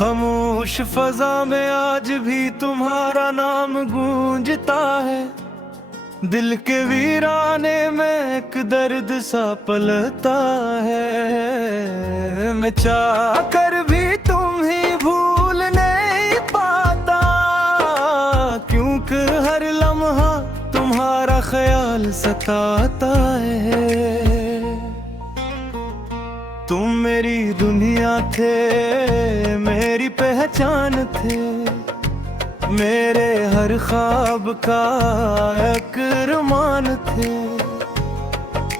खामोश फजा में आज भी तुम्हारा नाम गूंजता है। दिल के वीराने में एक दर्द सा पलता है। मैं चाह कर भी तुम ही भूल नहीं पाता, क्योंकि हर लम्हा तुम्हारा ख्याल सताता है। तुम मेरी दुनिया थे, मेरी पहचान थे, मेरे हर ख्वाब का एक अरमान थे।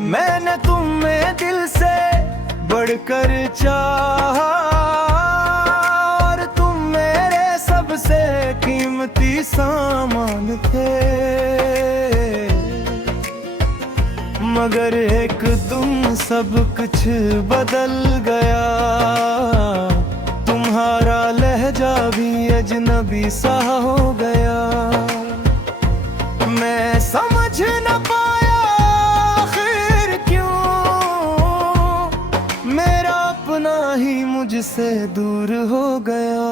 मैंने तुम्हें दिल से बढ़कर चाहा, और तुम मेरे सबसे कीमती सामान थे। मगर एक तुम सब कुछ बदल गया, तुम्हारा लहजा भी अजनबी सा हो गया। मैं समझ न पाया आखिर क्यों मेरा अपना ही मुझसे दूर हो गया।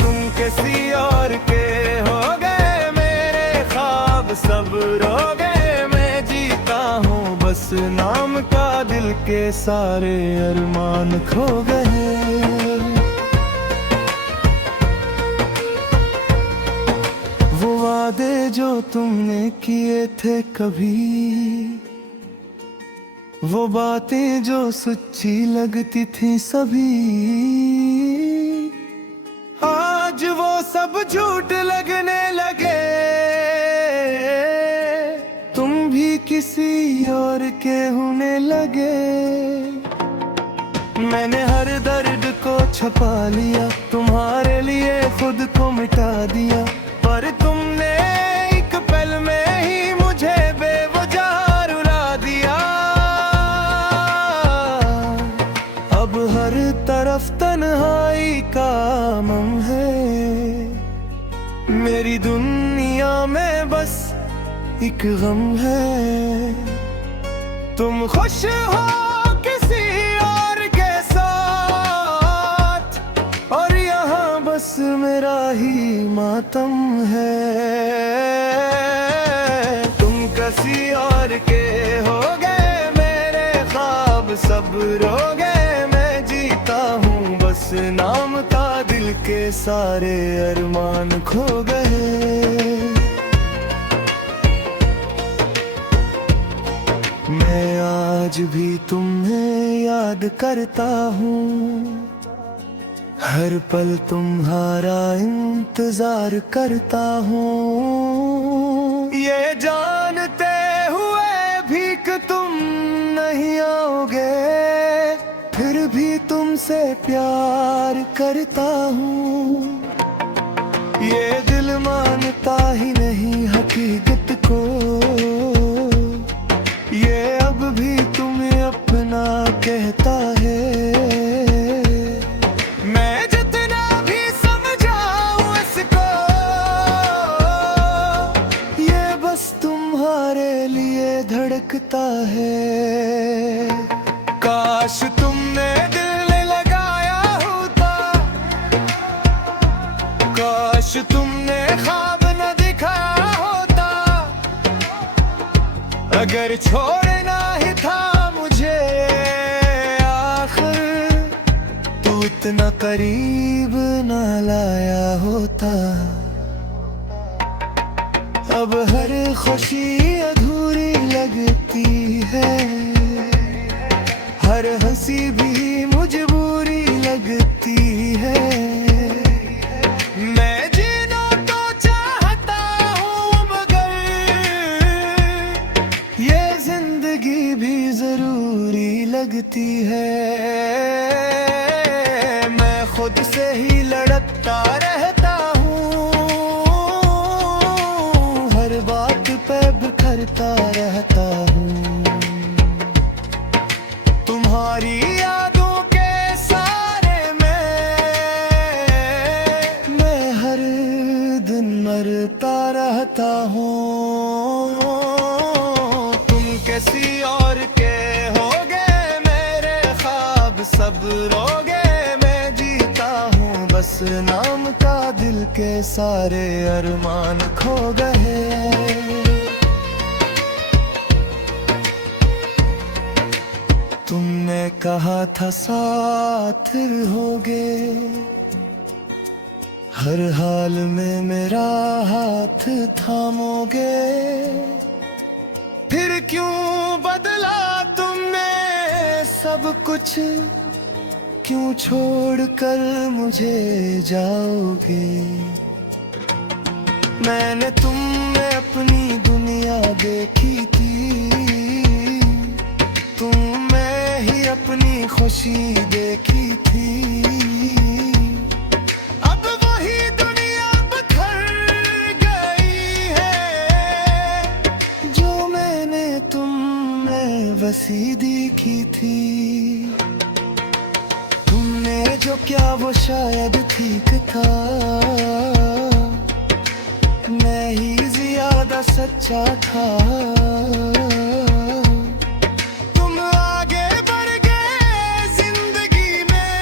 तुम किसी और के हो गए, मेरे ख्वाब सब रो गए। मैं जीता हूँ बस नाम का, दिल के सारे अरमान खो गए। वो वादे जो तुमने किए थे कभी, वो बातें जो सच्ची लगती थी सभी, आज वो सब झूठ लगने लगे। तुम भी किसी और के होने लगे। मैंने हर दर्द को छुपा लिया, तुम्हारे लिए खुद को मिटा दिया, पर तुमने एक पल में ही मुझे बेवजह रुला दिया। अब हर तरफ तन्हाई का गम है, मेरी दुनिया में बस एक गम है। तुम खुश हो किसी और के साथ, और यहाँ बस मेरा ही मातम है। तुम किसी और के हो गए, मेरे ख्वाब सब रो गए। मैं जीता हूँ बस नाम का, दिल के सारे अरमान खो गए। मैं आज भी तुम्हें याद करता हूँ, हर पल तुम्हारा इंतजार करता हूँ। ये जानते हुए भी कि तुम नहीं आओगे, फिर भी तुमसे प्यार करता हूँ। ये दिल मानता ही नहीं हकीकत को, ये अब भी तुम्हें अपना कहता है। मैं जितना भी समझाऊं इसको, ये बस तुम्हारे लिए धड़कता है। काश तुमने दिल लगाया होता, काश तुमने ख्वाब न दिखाया होता, अगर छोड़ना ही था मुझे आखिर, तू इतना करीब न लाया होता। अब हर खुशी अधूरी लगती है, हर हंसी भी मजबूरी लगती है। मैं जीना तो चाहता हूँ, मगर ये जिंदगी भी जरूरी लगती है। मैं खुद से ही लड़ता रहता हूँ, हर बात पे बिखरता रहता हूँ। तुम्हारी यादों के सारे मैं हर दिन मरता रहता हूँ। तुम किसी और के हो गए, मेरे ख्वाब सब रोगे। नाम था दिल के सारे अरमान खो गए। तुमने कहा था साथ रहोगे, हर हाल में मेरा हाथ थामोगे। फिर क्यों बदला तुमने सब कुछ, क्यों छोड़कर मुझे जाओगे। मैंने तुम में अपनी दुनिया देखी थी, तुम में ही अपनी खुशी देखी थी। अब वही दुनिया बिखर गई है, जो मैंने तुम में बसी देखी थी। तुमने जो क्या वो शायद ठीक था, मैं ही ज्यादा सच्चा था। तुम आगे बढ़ गए जिंदगी में,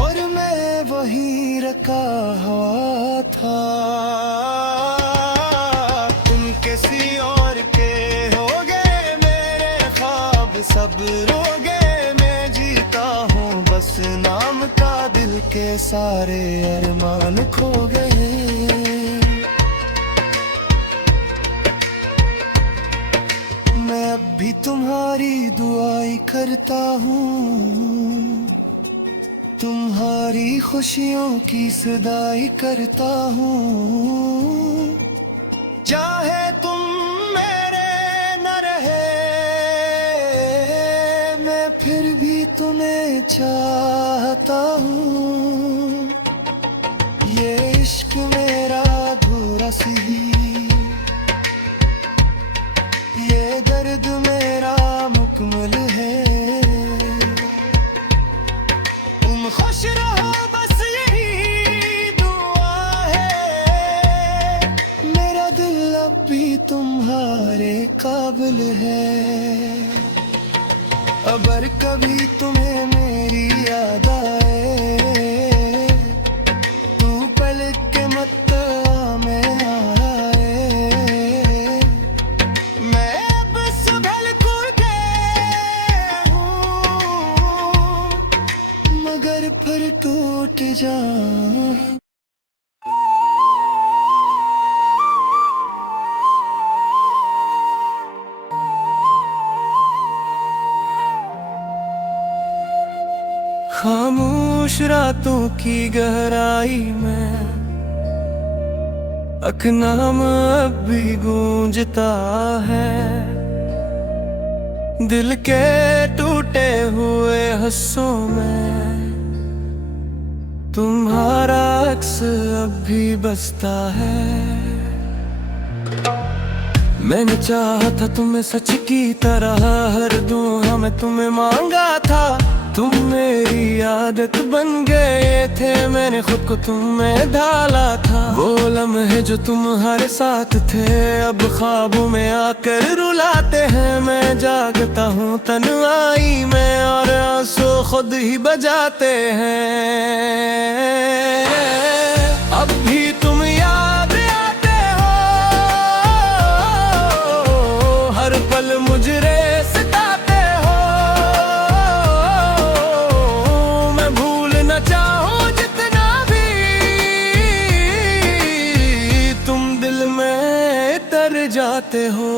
और मैं वही रखा हुआ था। तुम किसी और के हो गए, मेरे ख्वाब सब रोगे। बस नाम का दिल के सारे अरमान खो गए। मैं अब भी तुम्हारी दुआई करता हूँ, तुम्हारी खुशियों की सदाई करता हूँ। चाहे तुम मेरे न रहे, मैं फिर भी तुम्हें चाहता हूँ। ये इश्क मेरा अधूरा सी, ये दर्द मेरा मुकम्मल है। तुम खुश रहो बस यही दुआ है, मेरा दिल अब भी तुम्हारे काबिल है। अगर कभी तुम्हें मेरी याद आए, तू पलक के मत में आए। मैं अब संभल के हूँ, मगर फिर टूट जाऊं। खामोश रातों की गहराई में अकनाम अब भी गूंजता है। दिल के टूटे हुए हिस्सों में तुम्हारा अक्स अब भी बसता है। मैंने चाहा था तुम्हें सच की तरह हर दुआ में तुम्हें मांगा था। तुम मेरी आदत बन गए थे, मैंने खुद को तुम में ढाला था। वो लम्हे जो तुम्हारे साथ थे अब ख्वाबों में आकर रुलाते हैं। मैं जागता हूँ तन्हाई में और आंसू खुद ही बजाते हैं। अब भी तुम याद आते हो, हर पल मुझे सताते हो। मैं भूलना चाहूँ जितना भी, तुम दिल में तर जाते हो।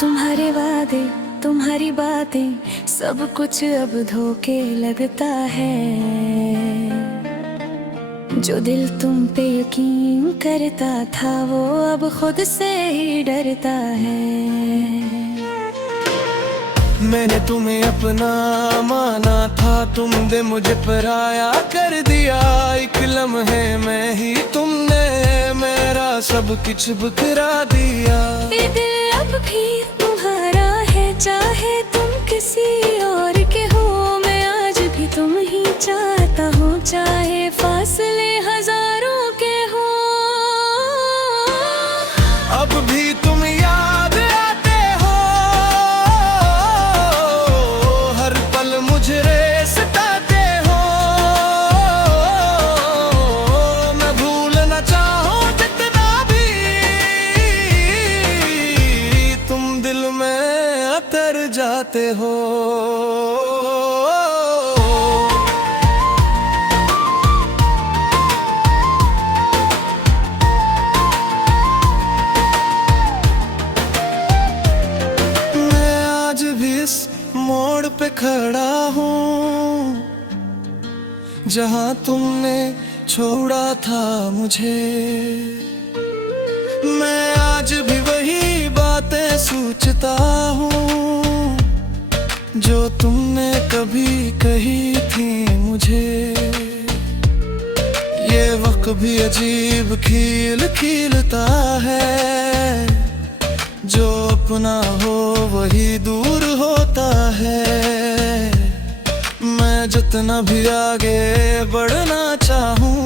तुम्हारे वादे तुम्हारी बातें सब कुछ अब धोखे लगता है। जो दिल तुम पे यकीन करता था वो अब खुद से ही डरता है। मैंने तुम्हें अपना माना था, तुमने मुझे पराया कर दिया। एक लम्हे में ही तुमने मेरा सब कुछ बिखरा दिया। ये दिल अब भी तुम्हारा है, चाहे तुम किसी और के हो। मैं आज भी तुम ही चाहता हूँ, चाहे फासले हजार जाते हो। मैं आज भी इस मोड़ पे खड़ा हूँ जहाँ तुमने छोड़ा था मुझे। मैं आज भी वही बातें सोचता हूँ जो तुमने कभी कही थी मुझे। ये वक्त भी अजीब खील खीलता है, जो अपना हो वही दूर होता है। मैं जितना भी आगे बढ़ना चाहूँ,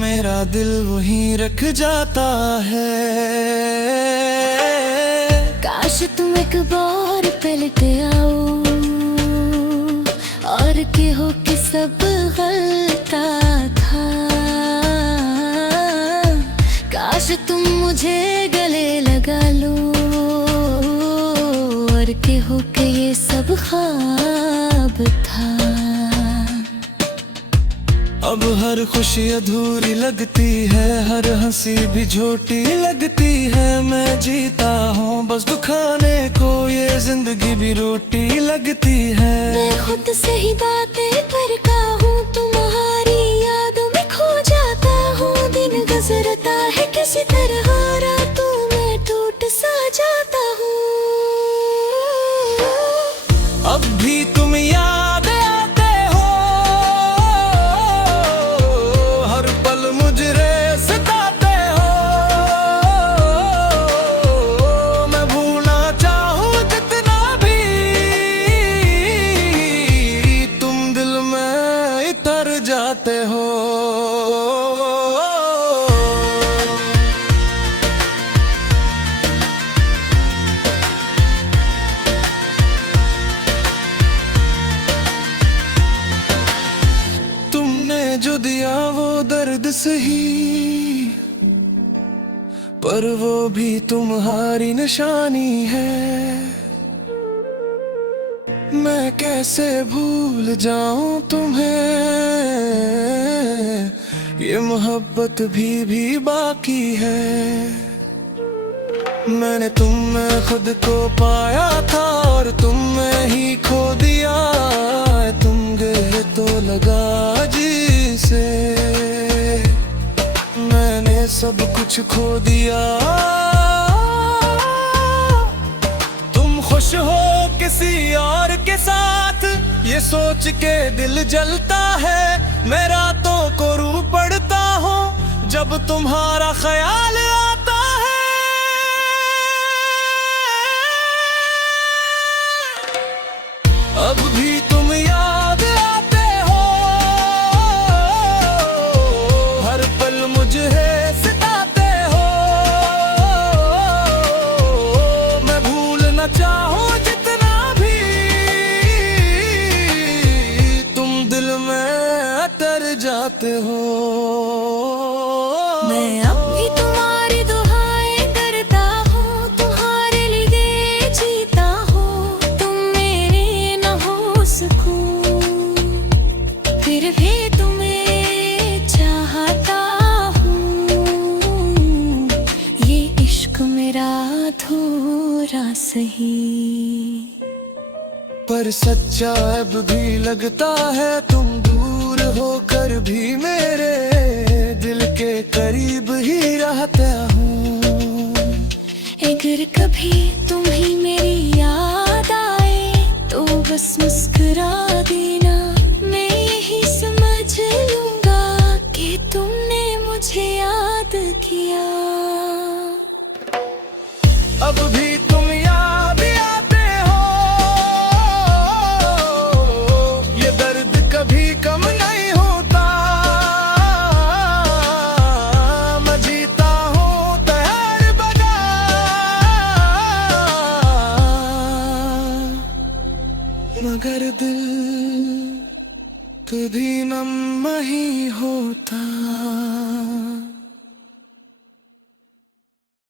मेरा दिल वहीं रख जाता है। काश तुम एक बार पलट आओ और कहो कि सब गलता था। काश तुम मुझे गले लगा लो और कहो कि ये सब ख्वाब था। अब हर खुशी अधूरी लगती है, हर हंसी भी झूठी लगती है। मैं जीता हूँ बस दुखाने को, ये जिंदगी भी रोटी लगती है। मैं खुद से ही बातें करता हूँ, तुम्हारी यादों में खो जाता हूँ। दिन गुजरता है किसी तरह, रातों में टूट सा जाता हूँ। अब भी तुम याद आते हो, हर पल मुझे सताते हो। मैं भूलना चाहूँ जितना भी, तुम दिल में इतर जाते हो। जो दिया वो दर्द सही, पर वो भी तुम्हारी निशानी है। मैं कैसे भूल जाऊं तुम्हें, ये मोहब्बत भी बाकी है। मैंने तुम में खुद को पाया था और तुम में ही खो दिया। तुम गए तो लगा जिसे, मैंने सब कुछ खो दिया। तुम खुश हो किसी और के साथ, ये सोच के दिल जलता है। मैं रातों को रू पड़ता हूँ जब तुम्हारा ख्याल आता है। अब भी तुम याद आते हो, हर पल मुझे सताते हो। मैं भूलना चाहूँ जितना भी, तुम दिल में अतर जाते हो। मैं अब भी तुम्हारी दुहाएं करता हूँ, तुम्हारे लिए जीता हूँ। तुम मेरे न हो सकूं, फिर भी तुम्हें चाहता हूँ। ये इश्क मेरा अधूरा सही, पर सच्चा अब भी लगता है। तुम दूर होकर भी मेरे दिल के करीब ही रहता हूँ। अगर कभी तुम्हें मेरी याद आए तो बस मुस्कुरा देना। मैं यही समझ लूंगा कि तुमने मुझे याद किया। अब भी तुम याद आते हो, ये दर्द कभी कम नहीं होता। मैं जीता हूँ तैयार बजा, मगर दिल कभी नम नहीं होता।